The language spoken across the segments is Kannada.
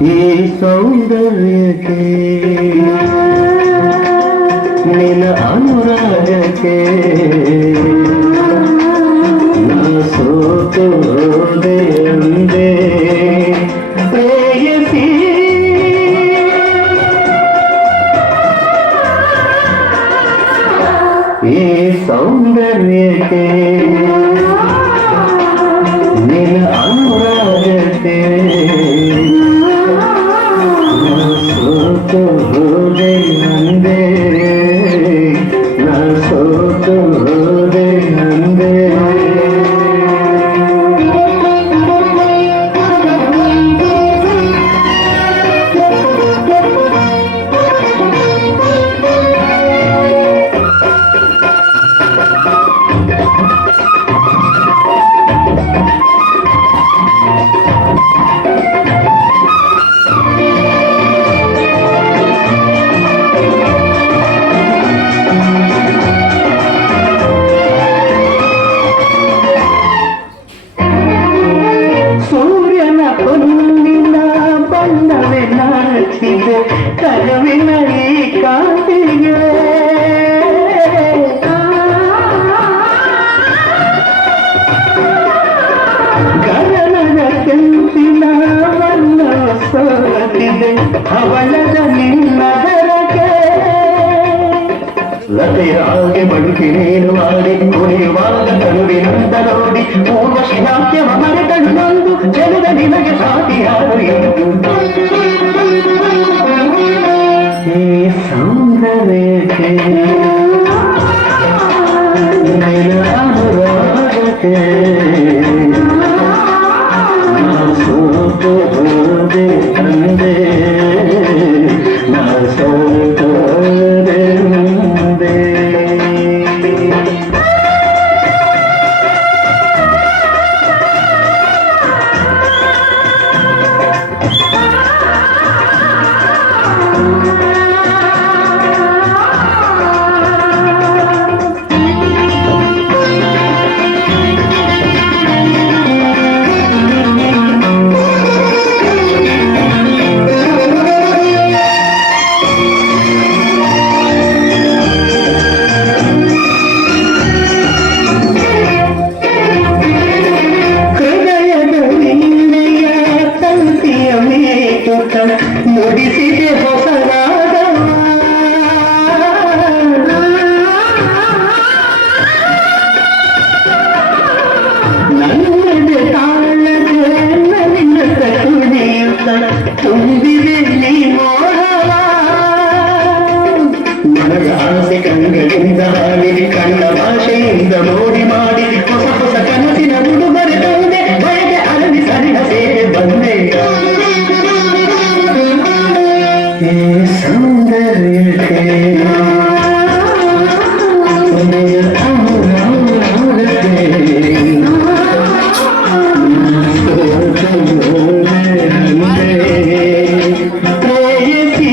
ಈ ಸೌಂದರ್ಯಕ್ಕೆ ನಿನ್ನ ಅನುರಾಗಕ್ಕೆ ನಾ ಸೋತು ಹೋದೆ ಅಂದೆ ಪ್ರೇಯಸಿ ಈ ಸೌಂದರ್ಯಕ್ಕೆ ನಿನ್ನ ಅನುರಾಗಕ್ಕೆ ಸೋತು ಹೋದೆ ಅಂದೆ ನಾ ಸೋತು ಹೋದೆ ಅಂದೆ ಕರುವಿನ ಈ ಕಾಂತಿಗೆ ಗಗನದ ಕೆಂಪಿನ ಬಣ್ಣ ಸೋತಿದೆ ಅವಳದ ನಿನ್ನದರಕ್ಕೆ ಲತೆಯ ಹಾಗೆ ಬದುಕಿ ನೀನು ಮಾಡಿ ಕುಣಿಯುವಾಗ ಕರುವಿನಂತ ನೋಡಿ ಪೂರ್ವಶಿ ನಾಟ್ಯವ ಮರೆತಳು ಬಂದು ಚೆಲುವ ನಿನಗೆ ಸಾಟಿಯಾರು ಈ ಸೌಂದರ್ಯಕ್ಕೆ ನಿನ್ನ ಅನುರಾಗಕ್ಕೆ ನಾ ಸೋತು ಹೋದೆ ಅಂದೆ ನಾ ಸೋತು ಹೋದೆ ಅಂದೆ ನುಡಿಸಿದೆ ಹೊಸರಾಗ ನನ್ನದೆ ತಾಳದೆ ನಿನ್ನ ಕುಣಿಯುತ್ತ ತುಂಬಿದೆ ನೀ ಮೋಹವ ನನಗ ಆಸೆ ಕಂಗಳಿಂದ ಹಾಲಿಗೆ ಕಣ್ಣ ಭಾಷೆಯಿಂದ ನೋಡಿ ಮಾಡಿ ಹೊಸ ಹೊಸ ಕನಸಿನ ಉಡುಗೊರೆ ತಂದೆ ಬಯಗೆ ಅರಳಿ ಸರಿದ ಸೇವೆ ಬಂದೆ ಈ ಸೌಂದರ್ಯಕ್ಕೆ ನಿನ್ನ ಅನುರಾಗಕ್ಕೆ ಸೋತು ಹೋದೆ ಅಂದೆ ಪ್ರೇಯಸಿ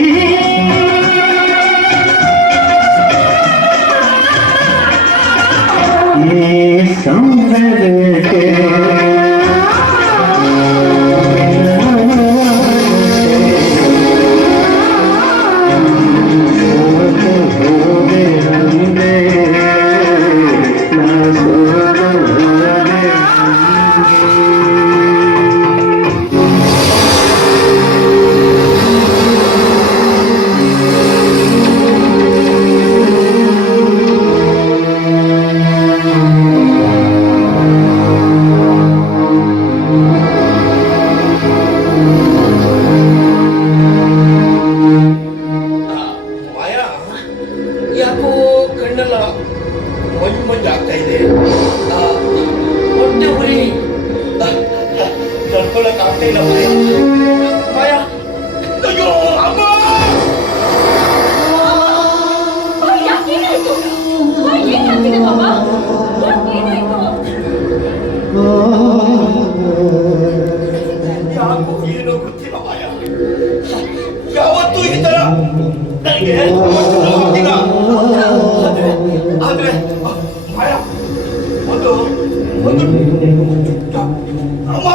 ಈ ಸೌಂದರ್ಯಕ್ಕೆ ಯಾಕೋ ಕಣ್ಣೆಲ್ಲ ಮಂಜು ಮಂಜು ಆಗ್ತಾ ಇದೆ. ಹೊಟ್ಟೆ ಉರಿ ತಡ್ಕೊಳಕ್ ಆಗ್ತಾ ಇಲ್ಲ. ಮಾಯ ಅಯ್ಯೋ ಅಮ್ಮ ಯಾಕೋ ಏನೋ ಗೊತ್ತಿಲ್ಲ ಮಾಯ. ಯಾವತ್ತೂ ಈ ತರ ನನಗೆ ಆದ್ರೆ ಮಾಯ ಒಂದು ಅಮ್ಮ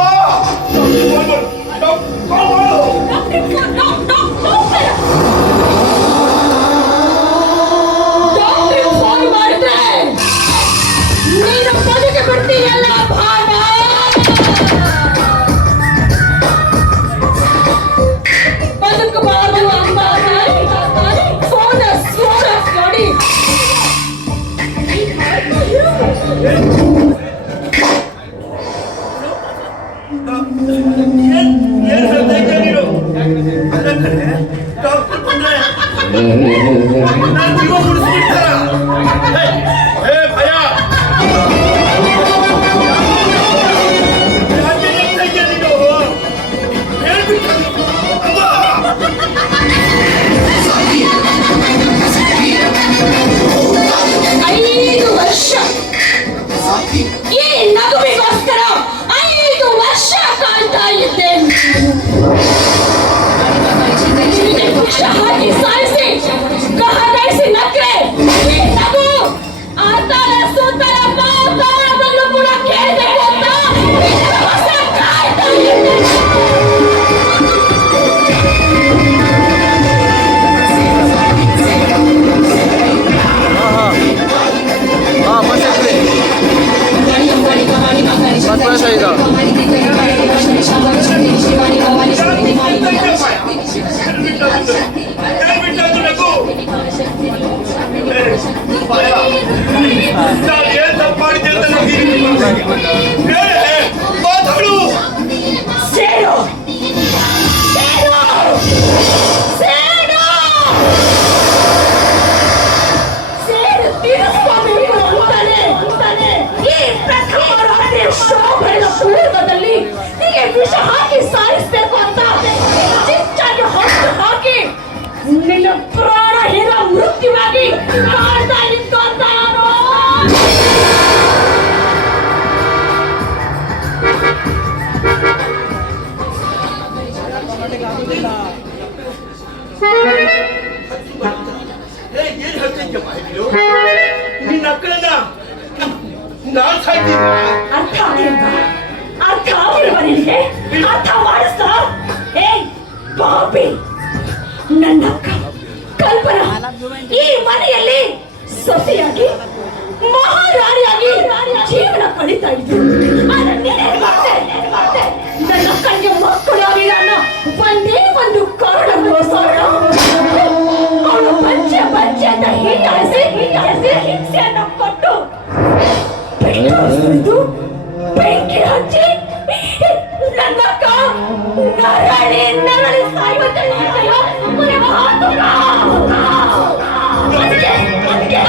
ಐದು ವರ್ಷ ಈ ನಗುವಿಗೋಸ್ಕರ 5 ವರ್ಷ ಕಾಯ್ತಾ ಇದ್ದೇನೆ. ವಿಷ ಹಾಕಿ ಸಾಯಿಸಿ ಕಹಗಳಿಸಿ ನಕ್ರೆ ಈ ನಗು ಆತನ ಸುಂದರ ಮಾತನ್ನು ಕೂಡ ಕೇಳಬೇಕು ಅಂತ ಇದಕ್ಕೋಸ್ಕರ ಕಾಯ್ತಾ ಇದ್ದೇನೆ. ಮಾತಾಡು. ಸೇರು ಸೇರು ಸೇರು ಸೇರು ತೀರಿಸ್ಕೋಬೇಕು ಅಂತಾನೆ ಈ ಪ್ರಥಮ ರಾತ್ರಿ ಶೋಭೆಯ ಪೂರ್ವದಲ್ಲಿ ಹೀಗೆ ವಿಷ ಹಾಕಿ ಸಾಯಿಸ್ಬೇಕು ಅಂತ ಚಿಚ್ಚಾಗಿ ಹೊತ್ತು ಹಾಕಿ ನಿನ್ನ ಪ್ರಾಣ ಹೀರ ಮೃತ್ಯುವಾಗಿ ಕಾಡ್ತಾ ಇತ್ತು ಅಂತ ನಾನು ಏನ್ ಹೇಳ್ತಿದ್ಯಮ್ಮ ಇದು? ನಿನ್ನ ಅಕ್ಕಳನ್ನ ನಾನ್ ಸಾಯ್ತೀನಿ. ಅರ್ಥ ಆಗಿಲ್ವಾ? ಅರ್ಥ ಆಗಿಲ್ವಾ ನಿನಗೆ? ಅರ್ಥ ಮಾಡಿಸ್ತಾ? ಏಯ್ ಪಾಪಿ, ನನ್ನ ಅಕ್ಕ ಕಲ್ಪನಾ ಈ ಮನೆಯಲ್ಲಿ ಸೊಸೆಯಾಗಿ ಮಹಾರಾಣಿಯಾಗಿ ಜೀವನ ಕಳೀತಾ ಇದ್ರು. ಆದ್ರೆ ನೀನೇನ್ ಮಾಡ್ದೆ? ನನ್ನ ಅಕ್ಕನಿಗೆ ಮಕ್ಕಳು ಆಗಿಲ್ಲ ಅನ್ನೋ ಒಂದೇ ಒಂದು ಕಾರಣಕ್ಕೋಸ್ಕರ ಅವಳು ಬಂಚೆ ಅಂತ ಹೀಯಾಳಿಸಿ ಹಿಂಸೆಯನ್ನು ಕೊಟ್ಟು ಬೆಂಕಿ ಹಚ್ಚಿ ನನ್ನ ಅಕ್ಕ ನರಳಿ ಸಾಯುವಂತೆ ಮಾಡ್ತೀಯೋ?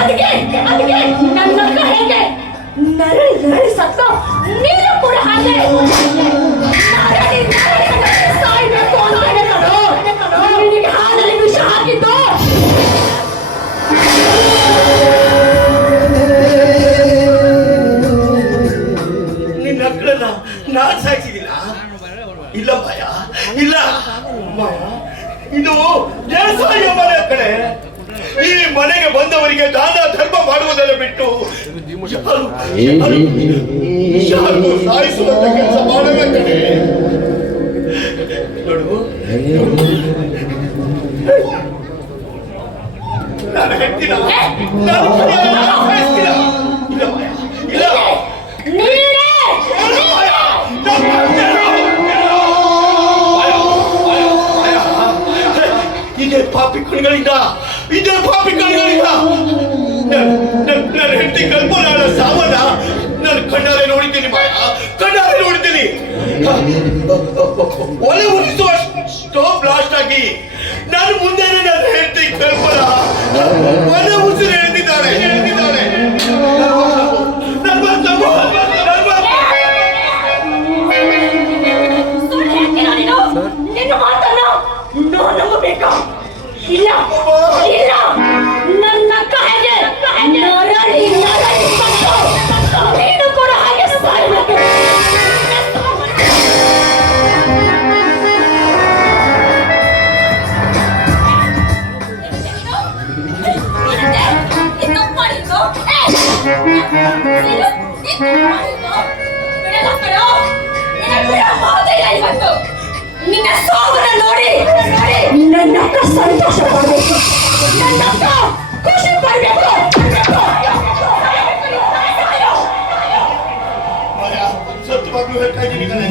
ಅದಕ್ಕೆ ನನ್ನ ಅಕ್ಕ ಹೇಗೆ ನರಳಿ ಸತ್ತು ನೀನು ಕೂಡ ಹಾಗೆ ನರಳಿ ಸಾಯ್ಬೇಕು ಅಂತಾನೆ ಕಣೋ. ನಿನಗೆ ಹಾಲಲ್ಲಿ ವಿಷ ಹಾಕಿದ್ದು ನಿನ್ನ ಅಕ್ಕಳನ್ನ ನಾನ್ ಸಾಯಿಸಿದಿಲ್ಲ. ಇಲ್ಲ ಮಾಯ, ಇಲ್ಲ ಮಾಯ, ಇದು ದೇಸಾಯ ಮನೆ ಕಡೆ. ಈ ಮನೆಗೆ ಬಂದವರಿಗೆ ದಾನ ಧರ್ಮ ಮಾಡುವುದನ್ನು ಬಿಟ್ಟು ಯಾರು ಸಾಯಿಸುವಂತ ಕೆಲಸ ಮಾಡಲ್ಲ ಕಡೆ. ನೋಡು, ನಾನು ಹೇಳ್ತೀನ, ನಾನು ಸಾಯಿಸ್ತೀನ. ಇಲ್ಲ ಮಾಯ, ಇಲ್ಲ ಇದೇ ಪಾಪಿ ಕಣ್ಗಳಿಂದ ನನ್ನ ಹೆಂಡತಿ ಕಲ್ಪನಾಳ ಸಾವನ್ನ ನಾನು ಕಣ್ಣಾರೆ ನೋಡಿದ್ದೀನಿ ಮಾಯ, ಕಣ್ಣಾರೆ ನೋಡಿದ್ದೀನಿ. ಒಲೆ ಉರಿಸುವ ಸ್ಟೋವ್ ಬ್ಲಾಸ್ಟ್ ಆಗಿ ನಾನು ಮುಂದೆನೆ ನನ್ನ ಹೆಂಡತಿ ಕಲ್ಪನಾ ಒಲೆ ಉಸಿರು ಎಳೆದಿದ್ದಾಳೆ. ನಿನ್ನ ಮಾತನ್ನು ನಂಬಬೇಕಾ? ಇಲ್ಲ ಇಲ್ಲ, ನನ್ನ ಅಕ್ಕ ಹೇಗೆ ನರಳಿ ಸತ್ತು ನೀನು ಕೂಡ ಹಾಗೆ ಸಾಯಬೇಕು. ನಿನ್ನ ಸಾವನ್ನ ನೋಡಿ ನನ್ನ ಅಕ್ಕ ಸಂತೋಷ ಪಡಬೇಕು, ನನ್ನ ಅಕ್ಕ ಖುಷಿ ಪಡಬೇಕು. ಸತ್ಯವಾಗ್ಲೂ ಹೇಳ್ತಾ ಇದ್ದೀನಿ ಕಣೆ,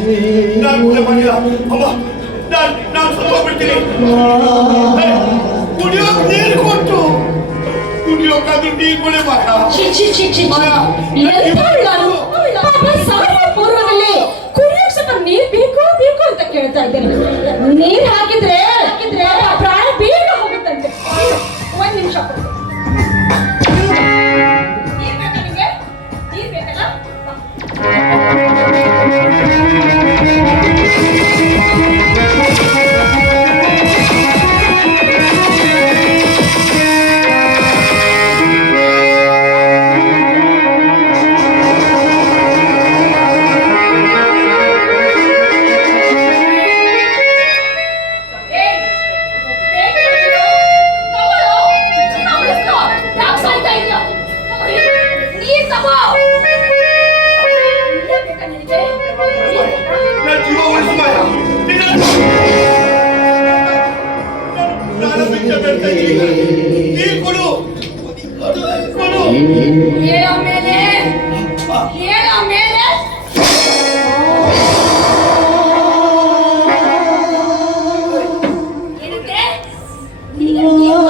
ನಾನು ಕೊಲೆ ಮಾಡಿಲ್ಲ ಅಮ್ಮ. ನಾನು ಸತ್ತು ಹೋಗ್ಬಿಡ್ತೀನಿ. ಕುಡಿಯೋಕ್ ನೀರು ಕೊಟ್ಟು ಕುಡಿಯೋಕಾದ್ರೂ ನೀರು ಕೊಡೆ ಮಾಡ. ಪೂರ್ವದಲ್ಲಿ ಕುಡಿಯೋಕ್ ಸ್ವಲ್ಪ ನೀರ್ ಬೇಕು ಅಂತ ಕೇಳ್ತಾ ಇದ್ದೇನೆ. ನೀರ್ ಹಾಕಿದ್ರೆ ಪ್ರಾಣ ಬೇಗ ಹೋಗುತ್ತಂತೆ. ಒಂದ್ ನಿಮಿಷ ನೀರ್ ಬೇಕಾ ನಿಮಗೆ? ನೀರ್ ಬೇಕಲ್ಲ? ನೀರು ಕೊಡು ಕೊಡು. ಹೇಳೋ ಮೇಲೆ ಏನಂತೆ? ಈಗ ನಾನು ಜೀವ-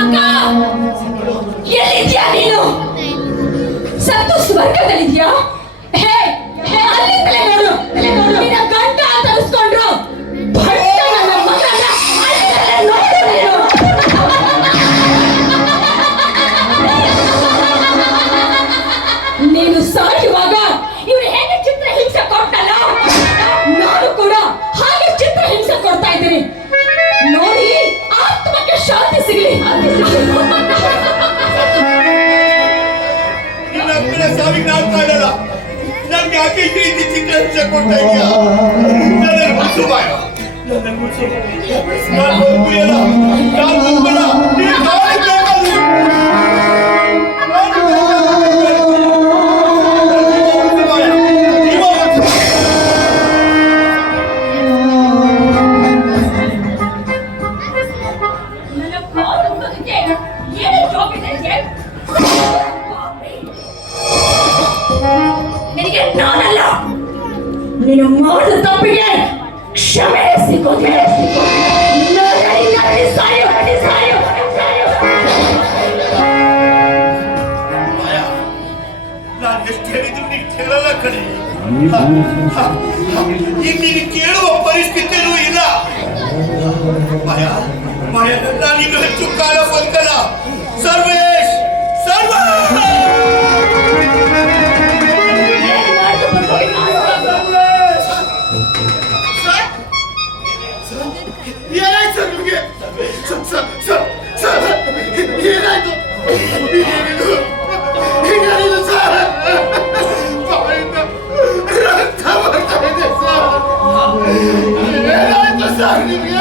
ಅಕ್ಕ ಎಲ್ಲಿದ್ಯಾ ನೀನು? ಸತ್ತು ಸ್ವರ್ಗದಲ್ಲಿದ್ಯಾ? ಹೇ ಅಲ್ಲಿಂದಲೇ ನೋಡು ನಿನ್ನ ಗಂಡ ತರಿಸ್ಕೊಂಡ್ರು ಭಟ್ಟ ನನ್ನ ಮಗನ ಅಲ್ಲಿಂದಲೇ ನೋಡು ನೀನು. ನೀನು ಸಾಯುವಾಗ ಇವ್ರು ಹೇಗೆ ಚಿತ್ರ ಹಿಂಸೆ ಕೊಟ್ಟಲ್ಲ, ನಾನು ಕೂಡ ಹಾಗೆ ಚಿತ್ರ ಹಿಂಸೆ ಕೊಡ್ತಾ ಇದ್ದೀನಿ. ನೋಡಿ ಆತ್ಮಕ್ಕೆ ಶಾಂತಿ ಸಿಗಲಿ. ನಿನ್ನ ಅಪ್ಪನ ಸಾವಿಗೆ ನಾನು ಕಾಣಲ್ಲ. ನನ್ಗೆ ಯಾಕೆ ಈ ರೀತಿ ಚಿತ್ರ ಹಿಂಸೆ ಕೊಡ್ತಾ ಇದೀಯಾ? ನನ್ನನ್ನು ಮುಗಿಸು ಬಾಯ, ನನ್ನನ್ನು ಮುಗಿಸು. ನಾನು ಬದುಕುಳಿಯಲ್ಲ, ನಾನು ಬದುಕಲ್ಲ. ನೀನು ಕಾಲಿಗೆ ಬೇಕಾದ್ರು. ನಾನು ಮುಗಿಸು ಬಾಯ, ಜೀವ ಮುಗಿಸು. ನನ್ನ ಕಾಲು ಬದುಕೆ ಏನು ಜೋಬಿದೆ? ನಿನಗೆ ನಾನಲ್ಲ, ನೀನು ಮಾಡಿದ ತಪ್ಪಿಗೆ ಕ್ಷಮೆ ಸಿಗೋದಿಲ್ಲ. ಸಾಯು. ಮಾಯ, ನಾನು ಎಷ್ಟು ಹೇಳಿದ್ರು ನೀನು ಕೇಳಲ್ಲ ಕಣೆ. ಈಗ ನೀನು ಕೇಳುವ ಪರಿಸ್ಥಿತಿಯೂ ಇಲ್ಲ. ಮಾಯ, ನಾನು ಇನ್ನು ಹೆಚ್ಚು ಕಾಲ ಬದುಕಲ್ಲ. ಸರ್ವೇಶ್ ಏನು ಮಾಡಿದ್ರು ಬರ್ಬೋದು ನಾನು. ಏನಾಯ್ತು ಸರ್ ನಿಮಗೆ? ಏನಾಯ್ತು? ಏನಾಯ್ತು ಸರ್? ಬಾಯಿಂದ ರಕ್ತ ಬರ್ತಾ ಇದೆ ಸರ್. ಏನಾಯ್ತು ಸರ್ ನಿಮಗೆ?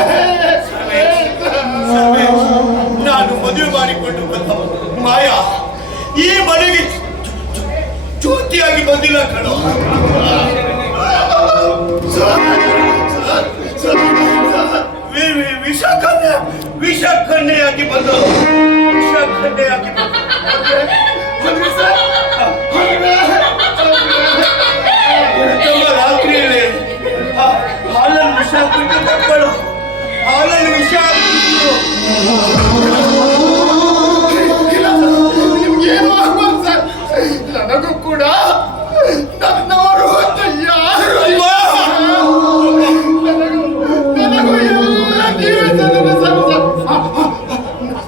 ನಾನು ಮದುವೆ ಮಾಡಿಕೊಂಡು ಬಂದ ಮಾಯಾ ಈ ಮನೆಗೆ ಜ್ಯೋತಿಯಾಗಿ ಬಂದಿಲ್ಲ ಕಣೋ. ವಿಷಕನ್ನೆಯಾಗಿ ಬಂದಳು. ವಿಷಕನ್ನೆಯಾಗಿ ರಾತ್ರಿಯಲ್ಲಿ ಹಾಲಲ್ಲಿ ವಿಷ ಬಿಟ್ಟು ಮಕ್ಕಳು ಹಾಲಲ್ಲಿ ವಿಷ ನಿಮ್ಗೇನು ಆಗ್ಬಾರ್ದು ಸರ್. ನನಗೂ ಕೂಡ ನನ್ನವರು ಅಂತ ಯಾರು ಅಲ್ವಾ? ನನಗೂ ಎಲ್ಲ ನೀವೇ ಸರ್.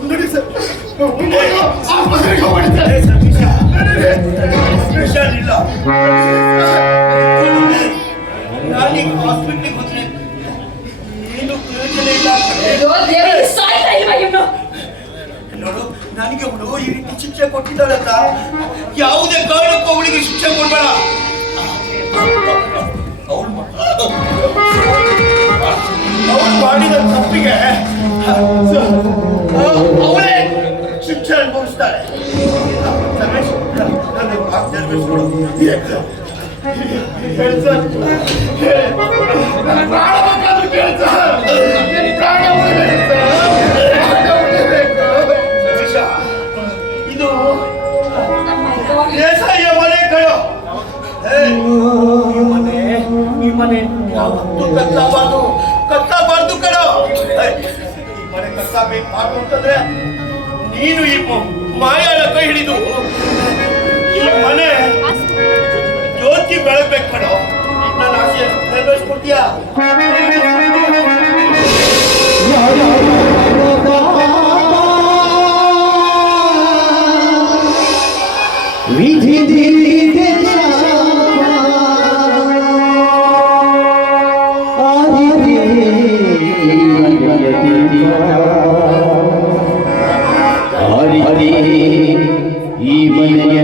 ನೋಡಿ ಸರ್, ಆಸ್ಪತ್ರೆಗೆ ಹೋಗ್ಬಿಡ್ತಾರೆ ಸರ್. ವಿಷ ಇಲ್ಲ. ನಾನೀಗ ಹಾಸ್ಪಿಟ್ಲಿಗೆ ಬಂದ್ರೆ ಏನು ಪ್ರಯೋಜನ ಇಲ್ಲ. ದೇವರಿಗೆ ಸಾಯ್ತಾ ಇಲ್ವಾ ಇವ್ನು? ನೋಡು, ನನಗೆ ಅವಳು ಈ ರೀತಿ ಶಿಕ್ಷೆ ಕೊಟ್ಟಿದ್ದಾಳಂತ ಯಾವುದೇ ಕಾರಣಕ್ಕೂ ಅವಳಿಗೆ ಶಿಕ್ಷೆ ಕೊಡ್ಬೇಡ. ಅವಳು ಮಾಡಿದ ತಪ್ಪಿಗೆ ಅವಳೇ ಶಿಕ್ಷೆ ಅನುಭವಿಸ್ತಾಳೆ. ರಮೇಶ್, ನನ್ನ ಮಾತು ನೆರವೇರಿಸ್ಕೊಡು. ಪ್ರಾಣ ಬೇಕಾದ್ರೂ ಕೇಳ್ಸ, ಪ್ರಾಣ ಉಳಿಬೇಕು. ಇದು ದೇಸಾಯಿಯ ಮನೆ ಕಣೋ. ಈ ಮನೆ ಯಾವತ್ತೂ ಕತ್ತಬಾರ್ದು ಕಣೋ. ಈ ಮನೆ ಕತ್ತಬೇಕು ಅಂತಂದ್ರೆ ನೀನು ಈ ಮಾಯಾಳ ಕೈ ಹಿಡಿದು ಈ ಮನೆ ಜ್ಯೋತಿ ಬೆಳಗ್ಬೇಕು ಕಣೋ. ನನ್ನ ಆಸೆ ನೆರವೇರಿಸ್ಕೊಡ್ತೀಯಾ? ವಿಧಿ ಈ ಮನೆಯ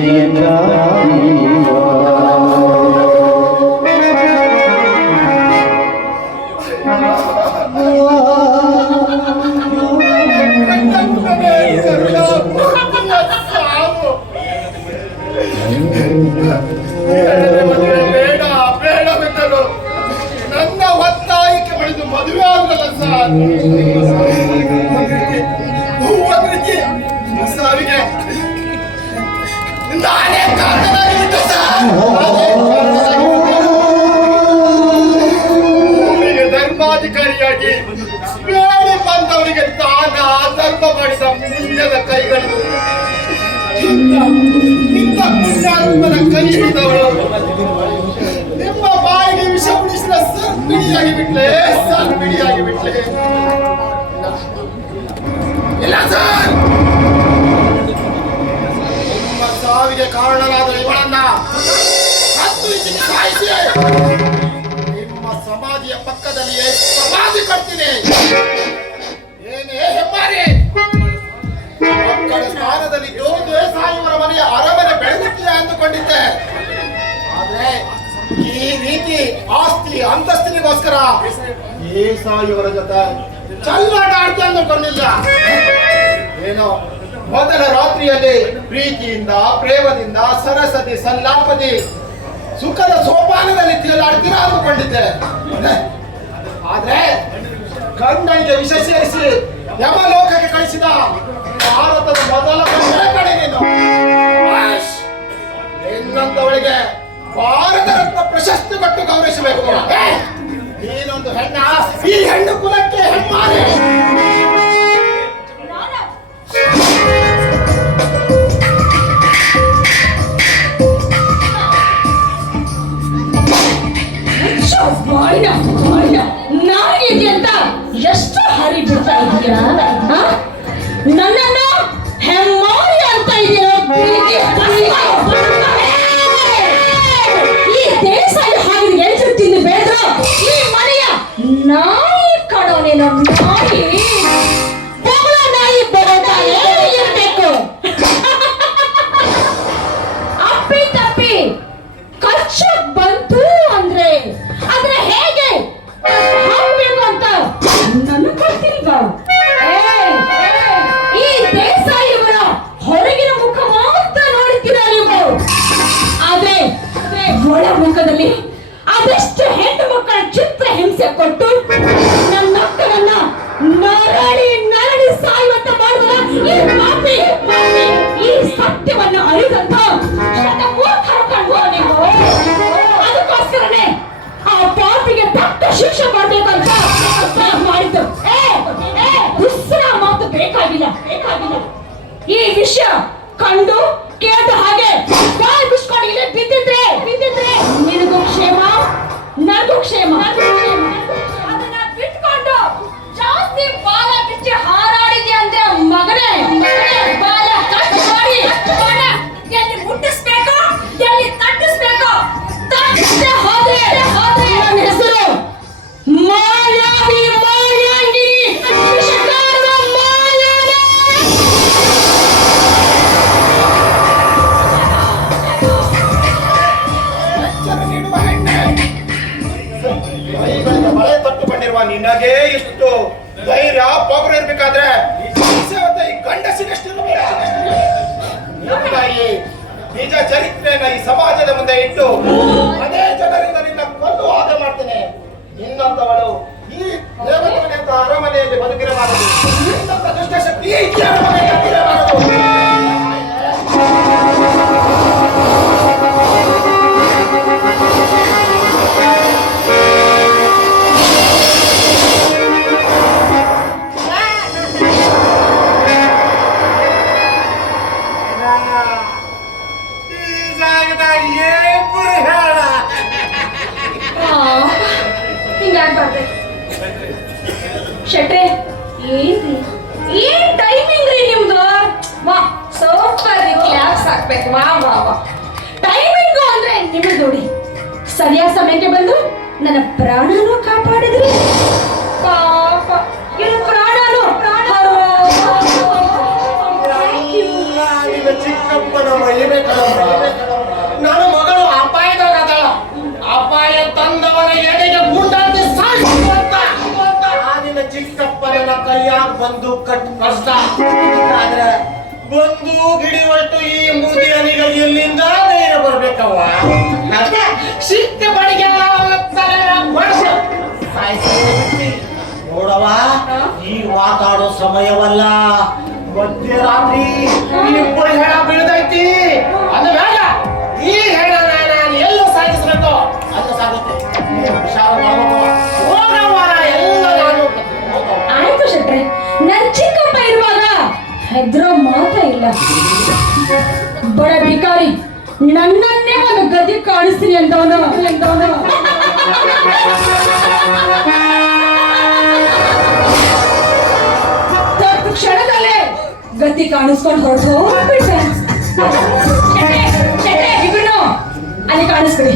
ಬೇಡ ಬೇಡವೆಂದಲು ನನ್ನ ಮದುವೆ ಆದ್ರಲ್ಲ ಸರ್, ಒಂದು ರೀತಿ ಸಾವಿಗೆ ನಾನೇ ಕಾರಣನಾಗಿಬಿಟ್ಟೆ ಸರ್. ಅವರಿಗೆ ಧರ್ಮಾಧಿಕಾರಿಯಾಗಿ ಬೇಡಿ ಬಂದವರಿಗೆ ದಾನ ಧರ್ಮ ಮಾಡಿದ ಪುಣ್ಯದ ಕೈಗಳು ಇಂಥ ಪುಣ್ಯಾತ್ಮನ ಕೈ ಹಿಡಿದವಳು ನಿಮ್ಮ ಬಾಯಿಗೆ ವಿಷ ಉಳಿಸಿದ ಸರ್ಪಿಡಿಯಾಗಿ ಬಿಟ್ಲೆ. ಇಲ್ಲ ಸರ್, ನಿಮ್ಮ ಸಾವಿಗೆ ಕಾರಣರಾದ ಇವಳನ್ನ ಹತ್ತು ಇಂಚಿಗೆ ಸಾಯಿಸಿ ನಿಮ್ಮ ಸಮಾಧಿಯ ಪಕ್ಕದಲ್ಲಿಯೇ ಸಮಾಧಿ ಕಟ್ತೀನಿ. ಏನೇ ಹೆಮ್ಮಾರಿ, ಮಕ್ಕಳ ಸ್ಥಾನದಲ್ಲಿ ದೇಸಾಯಿಯವರ ಮನೆಯ ಅರಮನೆ ಬೆಳೆದಿಟ್ಟಿದೆ ಅಂದುಕೊಂಡಿದ್ದೆ. ಆದ್ರೆ ಈ ರೀತಿ ಆಸ್ತಿ ಅಂತಸ್ತಿನಿಗೋಸ್ಕರ ದೇಸಾಯಿಯವರ ಜೊತೆ ಚಲ್ಲಾಟ ಆಡ್ತಿ ಅಂದುಕೊಂಡಿಲ್ಲ. ಏನೋ ಮೊದಲ ರಾತ್ರಿಯಲ್ಲಿ ಪ್ರೀತಿಯಿಂದ ಪ್ರೇಮದಿಂದ ಸರಸದಿ ಸಲ್ಲಾಪದಿ ಸುಖದ ಸೋಪಾನದಲ್ಲಿ ತೇಲಾಡ್ತೀರಾ ಅಂದುಕೊಂಡಿದ್ದೆ. ಆದ್ರೆ ಗಂಡನಿಗೆ ವಿಷ ಸೇರಿಸಿ ಯಮಲೋಕಕ್ಕೆ ಕಳಿಸಿದ ಭಾರತದ ಮೊದಲ ಕಡೆ ನೀನು. ಇನ್ನೊಂದವಳಿಗೆ ಭಾರತ ರತ್ನ ಪ್ರಶಸ್ತಿ ಕೊಟ್ಟು ಗೌರವಿಸಬೇಕು. ನೀನೊಂದು ಹೆಣ್ಣ, ಈ ಹೆಣ್ಣು ಕುಲಕ್ಕೆ ಹೆಮ್ಮಾರೆ. ನಾನಿದೆ ಅಂತ ಎಷ್ಟು ಹರಿ ಬಿಡ್ತಾ ಇದೀಯಾ? ನನ್ನನ್ನು ಹೆಮ್ಮಾರಿ ಅಂತ ಇದೆಯಾ? ಈ ದೇಸಾಯಿ ಹಾಗೆ ಎಲ್ರು ತಿಂದು ಬೆಳೆದ್ರು ಈ ಮನೆಯ ನಾಯಿ ಕಡೋನೇನೋ ನಾಯಿ. ಬೊಗಳ ನಾಯಿ ಬರೋದಾಯೇ ಇರ್ಬೇಕು. ಅಪ್ಪಿ ತಪ್ಪಿ ಕಚ್ಚಕ್ ಬಂತು ಅಂದ್ರೆ ಆದ್ರೆ ಹೇಗೆ ಹಾಕ್ಬೇಕು ಅಂತ ನನಗೆ ಗೊತ್ತಿಲ್ವಾ? ಈ ದೇಸಾಯಿಯವರ ಹೊರಗಿನ ಮುಖ ಮಾತ್ರ ನೋಡ್ತೀರಾ ನೀವು, ಆದ್ರೆ ಒಳ ಮುಖದಲ್ಲಿ ಅದೆಷ್ಟು ಹೆಣ್ಣು ಮಕ್ಕಳ ಚಿತ್ರ ಹಿಂಸೆ ಕೊಟ್ಟು ನನ್ನ ಮಕ್ಕಳನ್ನ ನರಳಿ ಸಾಯುವಂತ ಮಾಡಿದ್ರ ಈ ಪಾಪಿ ಈ ಸತ್ಯವನ್ನ ಅರಿದಂತ ನೀವು. ಅದಕ್ಕೋಸ್ಕರನೇ ಆ ಪಾಪಿಗೆ ತಕ್ಕ ಶಿಕ್ಷೆ ಮಾಡ್ಬೇಕಂತ ಮಾಡಿದ್ದು. ಉತ್ಸರ ಮಾತು ಬೇಕಾಗಿಲ್ಲ. ಈ ವಿಷಯ ಕಂಡು ಕೇಳಿದ ಹಾಗೆ ಬಾಯಿ ಬಿಸ್ಕೊಂಡು ಇಲ್ಲೇ ಬಿದ್ದಿದ್ರೆ ನಿನಗೂ ಕ್ಷೇಮ, ನನಗೂ ಕ್ಷೇಮ. ಅದನ್ನ ಬಿಟ್ಕೊಂಡು ಜಾಸ್ತಿ ಬಾಲ ಬಿಚ್ಚಿ ಹಾರಾಡಿದೆ ಅಂದ್ರೆ ಮಗನೇ ಬಾಲ ಕಟ್ ಮಾಡಿ ಎಲ್ಲಿ ಮುಟ್ಟಿಸ್ಬೇಕು, ಎಲ್ಲಿ ತಟ್ಟಿಸ್ಬೇಕು, ತಟ್ಟಿಸದೆ ಹೋದ್ರೆ ನನ್ನ ಹೆಸರು ಮಾಯಾವಿ ಮಾಯಾಂಗಿರಿ ವಿಷಕಾರುವ ಮಾಯಾವಿ. ಕೈಗಳಿಗೆ ಮಳೆ ತಟ್ಟುಕೊಂಡಿರುವ ನಿನಗೆ ಇಷ್ಟು ಧೈರ್ಯ ಪೊಗರು ಇರ್ಬೇಕಾದ್ರೆ ಈ ಗಂಡಸಿನಷ್ಟಿರಬೇಡ. ಈ ನಿಜ ಚರಿತ್ರೆಯನ್ನ ಈ ಸಮಾಜದ ಮುಂದೆ ಇಟ್ಟು ಅದೇ ಜನರಿಂದ ನಿನ್ನ ಕೊಂದು ವಾದ ಮಾಡ್ತೇನೆ. ನಿನ್ನಂತವಳು ಈ ದೇವತೆಗಳಂತ ಅರಮನೆಯಲ್ಲಿ ಬದುಕಿರಬಾರದು. ನಿನ್ನಂತ ದುಷ್ಟಶಕ್ತಿ ಈ ಅರಮನೆಯಲ್ಲಿ ಇರಬಾರದು. ಶೆಟ್ರೆ, ಏನ್ ಟೈಮಿಂಗ್ ರೀ ನಿಮ್ದು? ಸ್ವಲ್ಪ ರಿಲ್ಯಾಕ್ಸ್ ಆಗ್ಬೇಕು. ಟೈಮಿಂಗು ಅಂದ್ರೆ ನಿಮ್ದು ನೋಡಿ. ಸರಿಯಾದ ಸಮಯಕ್ಕೆ ಬಂದು ನನ್ನ ಪ್ರಾಣನೂ ಕಾಪಾಡಿದ್ರಿ. ಪಾಪ ಇನ್ನು ಪ್ರಾಣನೂ ಚಿಕ್ಕಪ್ಪನ ಮಹಿಮೆ. ನನ್ನ ಮಗಳು ಅಪಾಯದಾಗದಳ. ಅಪಾಯ ತಂದವನ ಎಡೆಗೆ ಗುಂಡಾಗಿ ಸಾಯಿಸುವಂತ ಚಿಕ್ಕಪ್ಪನ ಕೈಯಾಗ ಬಂದು ಕಷ್ಟ. ಆದ್ರೆ ಬಂದು ಗಿಡಿವಷ್ಟು ಈ ಮುದಿಯನಿಗೆ ಎಲ್ಲಿಂದ ಧೈರ್ಯ ಬರ್ಬೇಕವ್ವ? ಸಿಕ್ಕ ಬಡಿಗೆ ಸಾಯಿಸಿ ಯವ್ವ ಈಗ ಮಾತಾಡೋ ಸಮಯವಲ್ಲ. ಮಧ್ಯರಾತ್ರಿ ಇಬ್ಬರು ಹೆಣ ಬೀಳ್ದೈತಿ. ಅಂದ ಬೇಡ ಈ ಹೆಣ ನಾನು ಎಲ್ಲೋ ಸಾಗಿಸ್ಬೇಕು ಅಂತ ಸಾಗುತ್ತೆ. ವಿಚಾರ ಮಾಡ್ಬೇಕು. ಹೋಗವ್ವ, ಎಲ್ಲ ನಾನು ಆಯ್ತು ಶೆಟ್ರೆ, ನನ್ ಚಿಕ್ಕಪ್ಪ ಇರುವಾಗ ಹೆದ್ರೋ ಮಾತ ಇಲ್ಲ. ಬಡ ಭಿಕಾರಿ ನನ್ನನ್ನೇ ಒಂದು ಗದಿ ಕಾಣಿಸ್ತೀನಿ ಅಂತವನು ಕ್ಷಣದಲ್ಲೇ ಗತಿ ಕಾಣಿಸ್ಕೊಂಡು ಹೊರಟು ಹೋಗ್ಬಿಟ್ಟೆ. ಶೆಟ್ರೆ, ಇಬ್ರು ಅಲ್ಲಿ ಕಾಣಿಸ್ಬಿಡಿ.